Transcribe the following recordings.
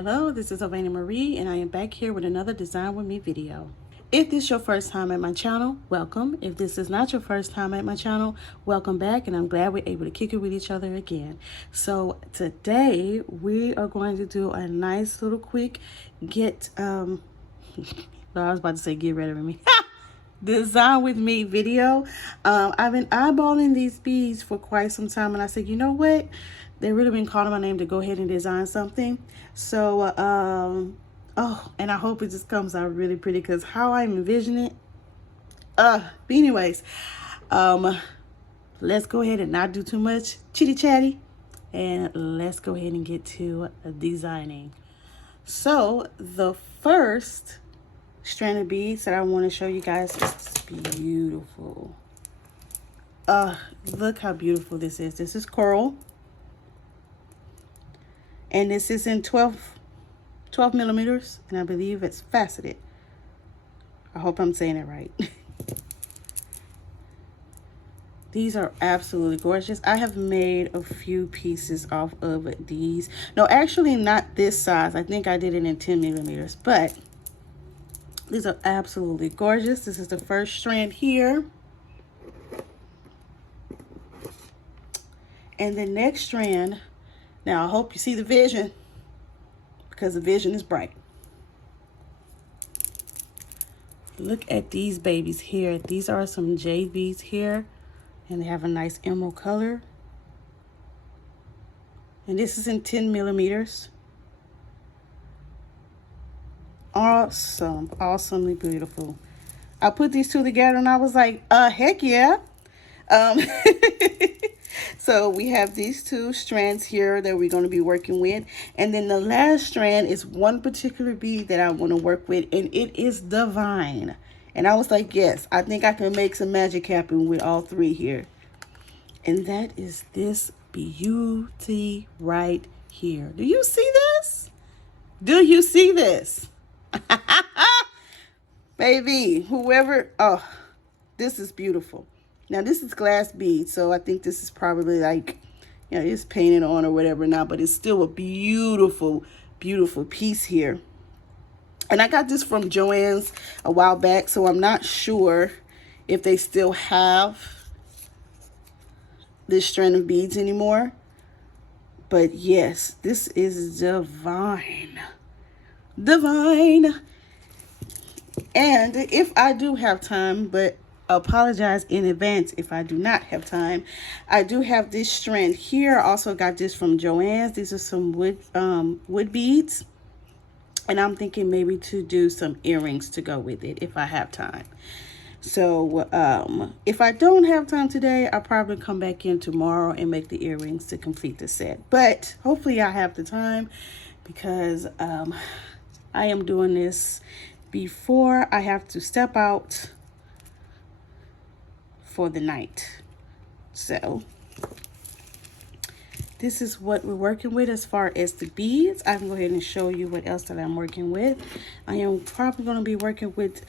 Hello, this is Ovmarie, and I am back here with another Design With Me video. If this is your first time at my channel, welcome. If this is not your first time at my channel, welcome back, and I'm glad we're able to kick it with each other again. So today we are going to do a nice little quick I was about to say get rid of me. Design with me video. I've been eyeballing these beads for quite some time, and I said, you know what? They really been calling my name to go ahead and design something. So, oh, and I hope it just comes out really pretty because how I'm envisioning it. But anyways, let's go ahead and not do too much chitty chatty, and let's go ahead and get to designing. So the first strand of beads that I want to show you guys is beautiful. Look how beautiful this is. This is coral, and this is in 12 millimeters, and I believe it's faceted. I hope I'm saying it right. These are absolutely gorgeous. I have made a few pieces off of these. No, actually not this size. I think I did it in 10 millimeters, but these are absolutely gorgeous. This is the first strand here. And the next strand, now I hope you see the vision because the vision is bright. Look at these babies here. These are some jade beads here, and they have a nice emerald color. And this is in 10 millimeters. Awesome, awesomely beautiful. I put these two together and I was like, heck yeah. So we have these two strands here that we're going to be working with. And then the last strand is one particular bead that I want to work with, and it is divine. And I was like, yes, I think I can make some magic happen with all three here. And that is this beauty right here. Do you see this? Do you see this? Baby, whoever, oh, this is beautiful. Now this is glass bead, so I think this is probably like, you know, it's painted on or whatever now, but it's still a beautiful, beautiful piece here. And I got this from Joann's a while back, so I'm not sure if they still have this strand of beads anymore. But yes, this is divine. Divine. And if I do have time, but apologize in advance if I do not have time, I do have this strand here. I also got this from Joann's. These are some wood beads, and I'm thinking maybe to do some earrings to go with it if I have time. So if I don't have time today, I'll probably come back in tomorrow and make the earrings to complete the set. But hopefully I have the time, because I am doing this before I have to step out for the night. So this is what we're working with as far as the beads. I can go ahead and show you what else that I'm working with. I am probably going to be working with,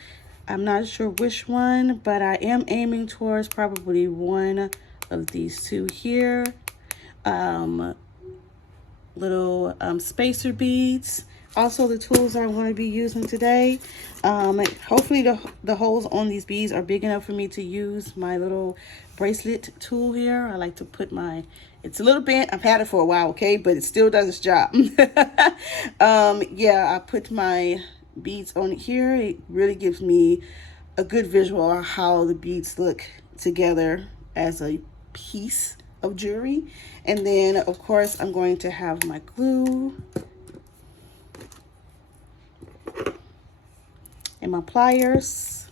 I'm not sure which one, but I am aiming towards probably one of these two here. Little spacer beads. Also, the tools I'm going to be using today, hopefully the holes on these beads are big enough for me to use my little bracelet tool here. I like to put my, it's a little bent, I've had it for a while, okay, but it still does its job. Yeah, I put my beads on it here. It really gives me a good visual of how the beads look together as a piece of jewelry. And then of course I'm going to have my glue and my pliers,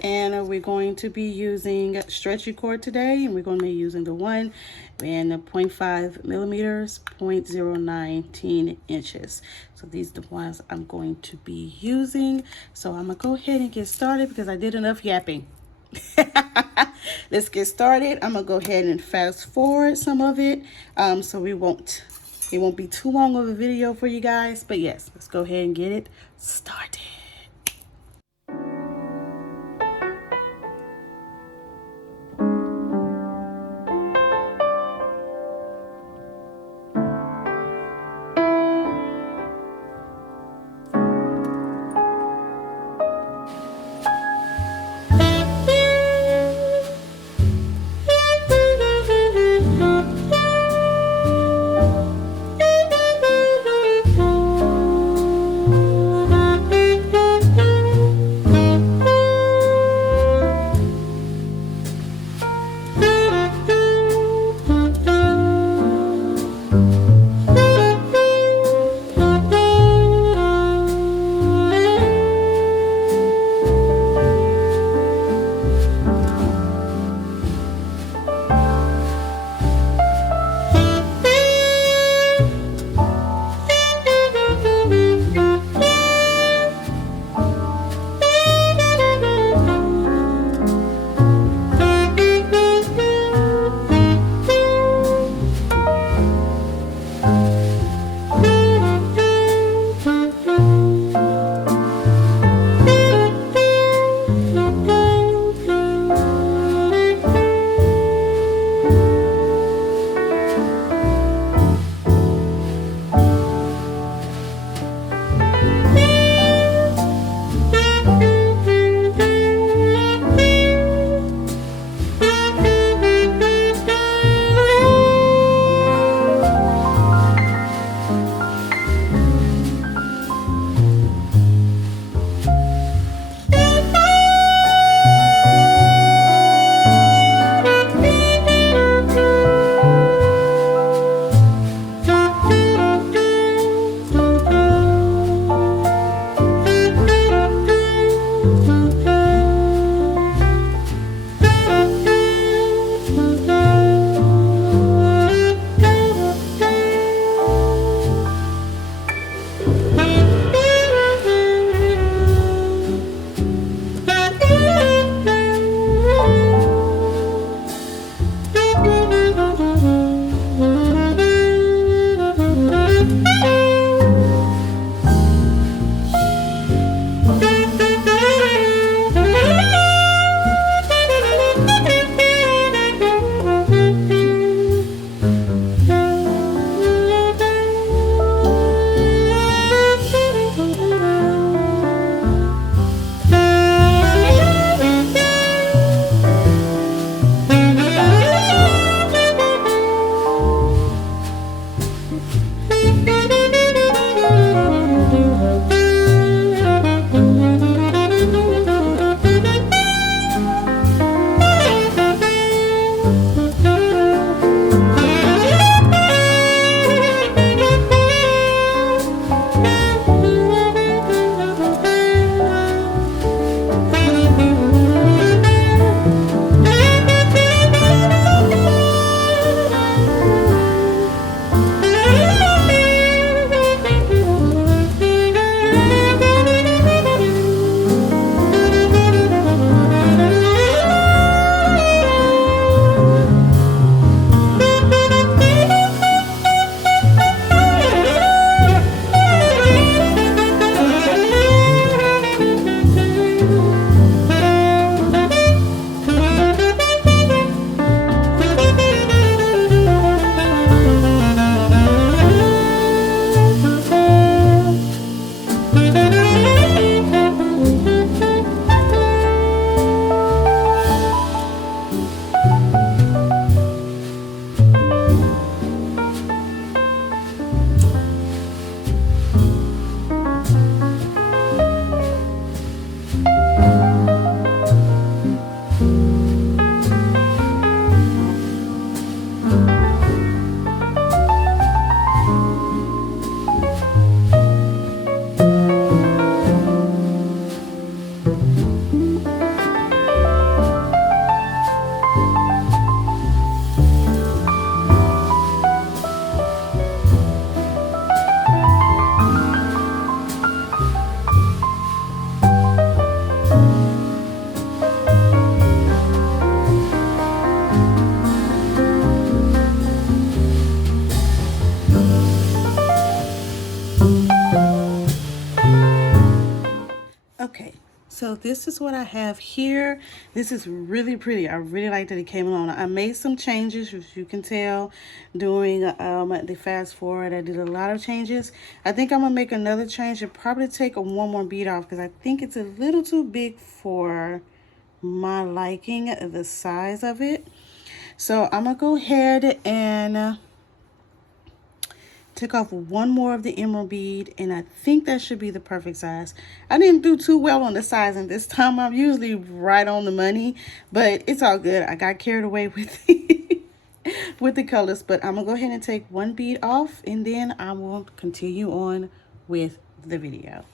and we're going to be using stretchy cord today, and we're going to be using the one and the 0.5 millimeters, 0.019 inches. So these are the ones I'm going to be using. So I'm gonna go ahead and get started because I did enough yapping. Let's get started. I'm gonna go ahead and fast forward some of it, so it won't be too long of a video for you guys. But yes, let's go ahead and get it started. Okay, so this is what I have here. This is really pretty. I really like that it came along. I made some changes, as you can tell, during the fast forward. I did a lot of changes. I think I'm gonna make another change and probably take one more bead off because I think it's a little too big for my liking, the size of it. So I'm gonna go ahead and took off one more of the emerald bead, and I think that should be the perfect size. I didn't do too well on the sizing this time. I'm usually right on the money, but it's all good. I got carried away with with the colors, but I'm gonna go ahead and take one bead off, and then I will continue on with the video.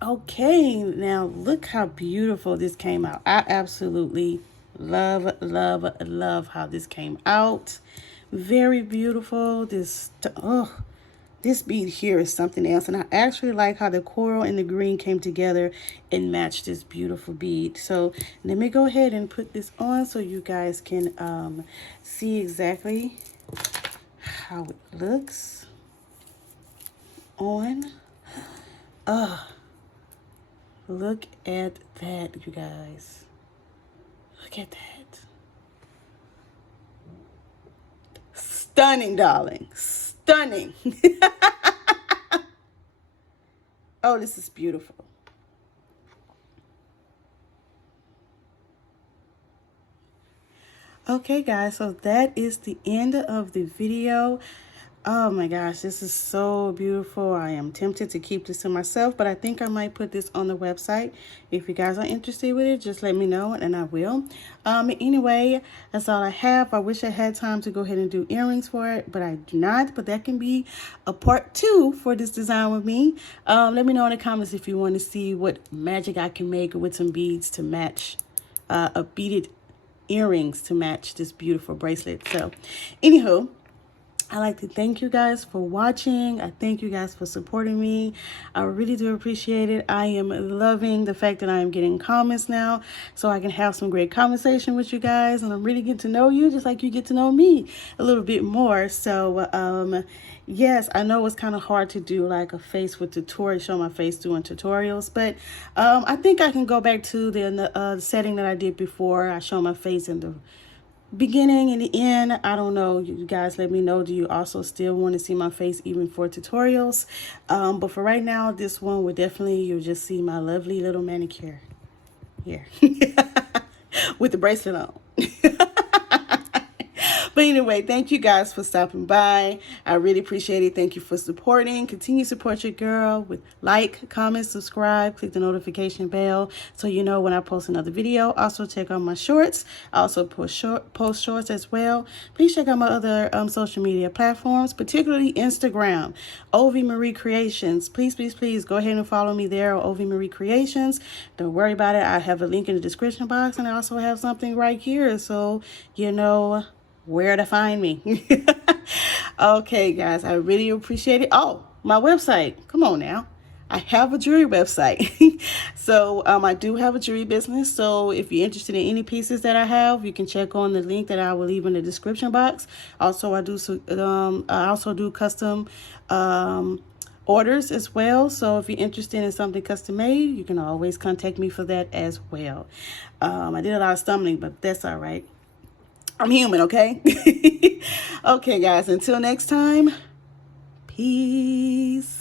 Okay, now look how beautiful this came out. I absolutely love, love, love how this came out. Very beautiful. This bead here is something else, and I actually like how the coral and the green came together and matched this beautiful bead. So let me go ahead and put this on so you guys can see exactly how it looks on. Look at that, you guys. Look at that. Stunning, darling. Stunning. Oh, this is beautiful. Okay, guys, so that is the end of the video. Oh my gosh, this is so beautiful. I am tempted to keep this to myself, but I think I might put this on the website. If you guys are interested with it, just let me know and I will. Anyway, that's all I have. I wish I had time to go ahead and do earrings for it, but I do not. But that can be a part 2 for this design with me. Let me know in the comments if you want to see what magic I can make with some beads to match a beaded earrings to match this beautiful bracelet. So anywho, I like to thank you guys for watching. I thank you guys for supporting me. I really do appreciate it. I am loving the fact that I am getting comments now, so I can have some great conversation with you guys, and I'm really getting to know you just like you get to know me a little bit more. So yes, I know it's kind of hard to do like a face with tutorial, show my face doing tutorials, but I think I can go back to the setting that I did before. I show my face in the beginning and the end. I don't know, you guys let me know. Do you also still want to see my face even for tutorials? But for right now, this one will definitely, you'll just see my lovely little manicure here with the bracelet on. But anyway, thank you guys for stopping by. I really appreciate it. Thank you for supporting. Continue to support your girl with like, comment, subscribe, click the notification bell so you know when I post another video. Also check out my shorts. I also post shorts as well. Please check out my other social media platforms, particularly Instagram, Ovmarie Creations. Please, please, please go ahead and follow me there on Ovmarie Creations. Don't worry about it. I have a link in the description box, and I also have something right here so you know where to find me. Okay, guys, I really appreciate it. Oh, my website. Come on now. I have a jewelry website. So I do have a jewelry business. So if you're interested in any pieces that I have, you can check on the link that I will leave in the description box. Also, I also do custom orders as well. So if you're interested in something custom made, you can always contact me for that as well. I did a lot of stumbling, but that's all right. I'm human, okay? Okay, guys, until next time, peace.